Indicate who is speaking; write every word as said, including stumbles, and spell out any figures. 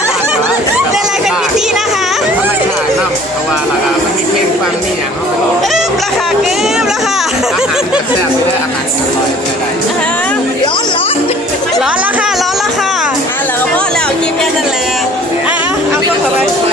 Speaker 1: ได้อะไรเป็นพิธีนะคะ
Speaker 2: ธรรมชาติน้ำเพราะว่าราคามันมีเพลงฟังนี่อย่างเขาไปลอง
Speaker 1: กึบราคากึบราคา
Speaker 2: อาหารก็แซ่บไปได้อาหารอร่อยใช้ได้
Speaker 1: ร้อนร้อนร้อนแล้วค่ะร้อนแล้วค่ะ
Speaker 3: อ่ะเหรอพ่อแล้วกินแค่นั้นแหละ
Speaker 1: อ่ะเอากล้องต่อไป